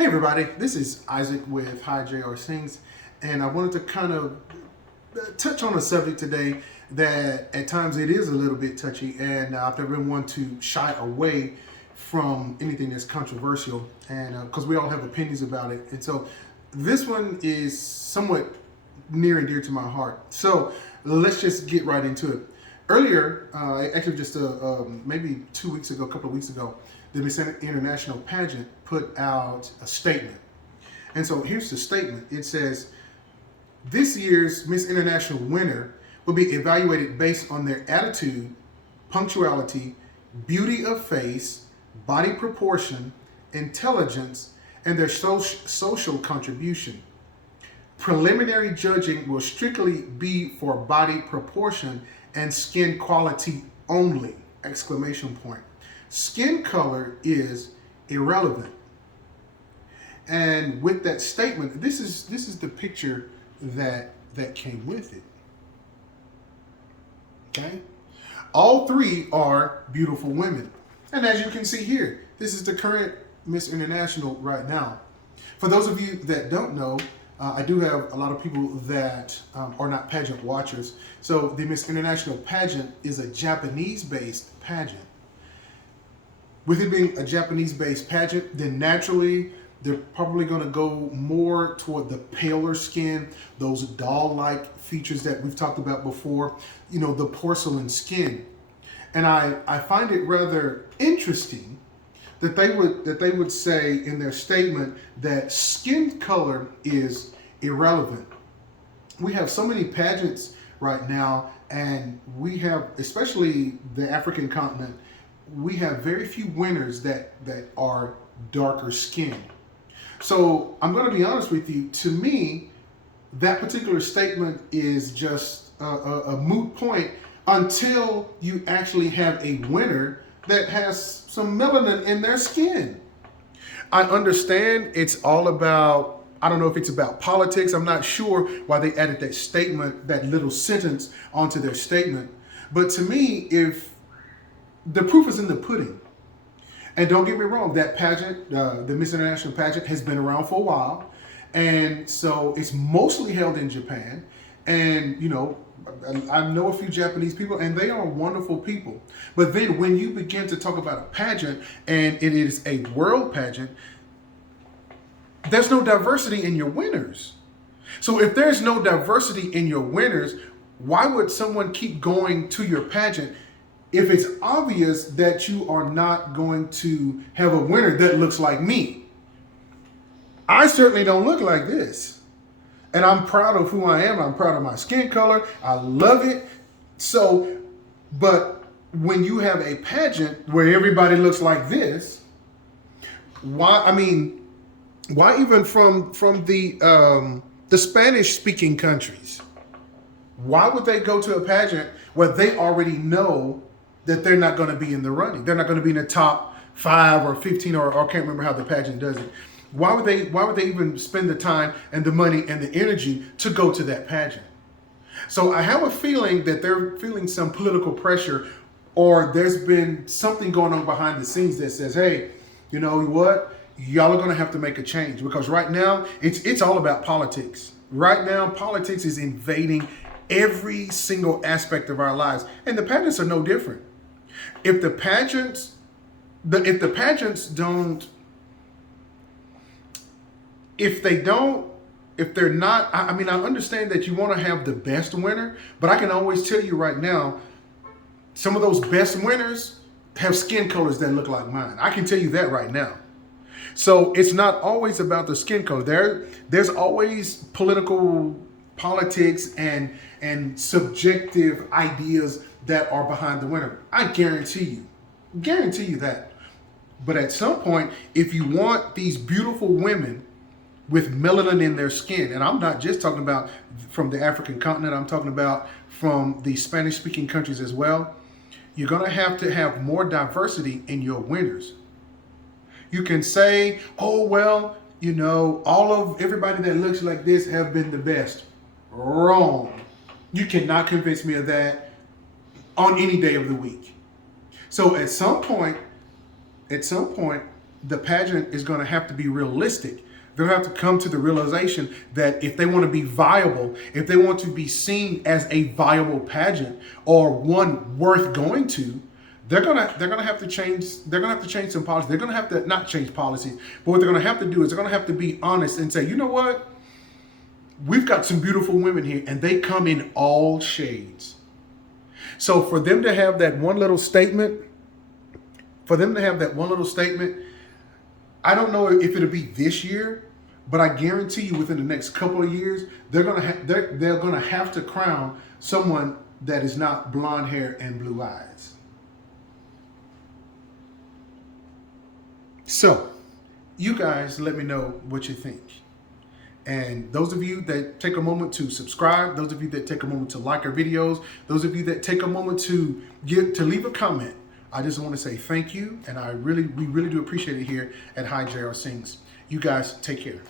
Hey everybody, this is Isaac with Hi JR Sings, and I wanted to kind of touch on a subject today that at times it is a little bit touchy, and I've never been one to shy away from anything that's controversial, and because we all have opinions about it, and so this one is somewhat near and dear to my heart. So let's just get right into it. Earlier, actually just maybe 2 weeks ago, a couple of weeks ago, the Miss International pageant put out a statement. And so here's the statement. It says, this year's Miss International winner will be evaluated based on their attitude, punctuality, beauty of face, body proportion, intelligence, and their social contribution. Preliminary judging will strictly be for body proportion and skin quality only! Exclamation point. Skin color is irrelevant. And with that statement, this is the picture that came with it. Okay? All three are beautiful women. And as you can see here, this is the current Miss International right now. For those of you that don't know, I do have a lot of people that are not pageant watchers. So the Miss International pageant is a Japanese-based pageant. With it being a Japanese-based pageant, then naturally they're probably going to go more toward the paler skin, those doll-like features that we've talked about before, you know, the porcelain skin. And I find it rather interesting that they would say in their statement that skin color is irrelevant. We have so many pageants right now, and we have, especially the African continent, we have very few winners that are darker skinned. So I'm going to be honest with you. To me, that particular statement is just a moot point until you actually have a winner that has some melanin in their skin. I understand it's all about, I don't know if it's about politics. I'm not sure why they added that statement, that little sentence onto their statement. But to me, if the proof is in the pudding, and don't get me wrong, that pageant, the Miss International pageant, has been around for a while. And so it's mostly held in Japan. And, you know, I know a few Japanese people, and they are wonderful people. But then when you begin to talk about a pageant, and it is a world pageant, there's no diversity in your winners. So if there's no diversity in your winners, why would someone keep going to your pageant if it's obvious that you are not going to have a winner that looks like me? I certainly don't look like this. And I'm proud of who I am. I'm proud of my skin color. I love it. So, but when you have a pageant where everybody looks like this, why even from the Spanish speaking countries, why would they go to a pageant where they already know that they're not going to be in the running? They're not going to be in the top 5 or 15 or I can't remember how the pageant does it. Why would they even spend the time and the money and the energy to go to that pageant? So I have a feeling that they're feeling some political pressure, or there's been something going on behind the scenes that says, hey, you know what? Y'all are going to have to make a change, because right now it's all about politics. Right now, politics is invading every single aspect of our lives, and the pageants are no different. If the pageants don't, if they're not, I understand that you want to have the best winner, but I can always tell you right now, some of those best winners have skin colors that look like mine. I can tell you that right now. So it's not always about the skin color. There's always politics and subjective ideas that are behind the winner. I guarantee you that. But at some point, if you want these beautiful women with melanin in their skin, and I'm not just talking about from the African continent, I'm talking about from the Spanish-speaking countries as well, you're going to have more diversity in your winners. You can say, oh, well, you know, everybody that looks like this have been the best. Wrong. You cannot convince me of that on any day of the week. So at some point, the pageant is going to have to be realistic. They're going to have to come to the realization that if they want to be viable, if they want to be seen as a viable pageant or one worth going to, they're gonna have to change. They're gonna have to change some policies. They're gonna have to not change policies, but what they're gonna have to do is they're gonna have to be honest and say, you know what? We've got some beautiful women here, and they come in all shades. So for them to have that one little statement, I don't know if it'll be this year, but I guarantee you within the next couple of years, they're gonna have to crown someone that is not blonde hair and blue eyes. So, you guys let me know what you think. And those of you that take a moment to subscribe, those of you that take a moment to like our videos, those of you that take a moment to leave a comment, I just want to say thank you. And we really do appreciate it here at Hi JR Sings. You guys take care.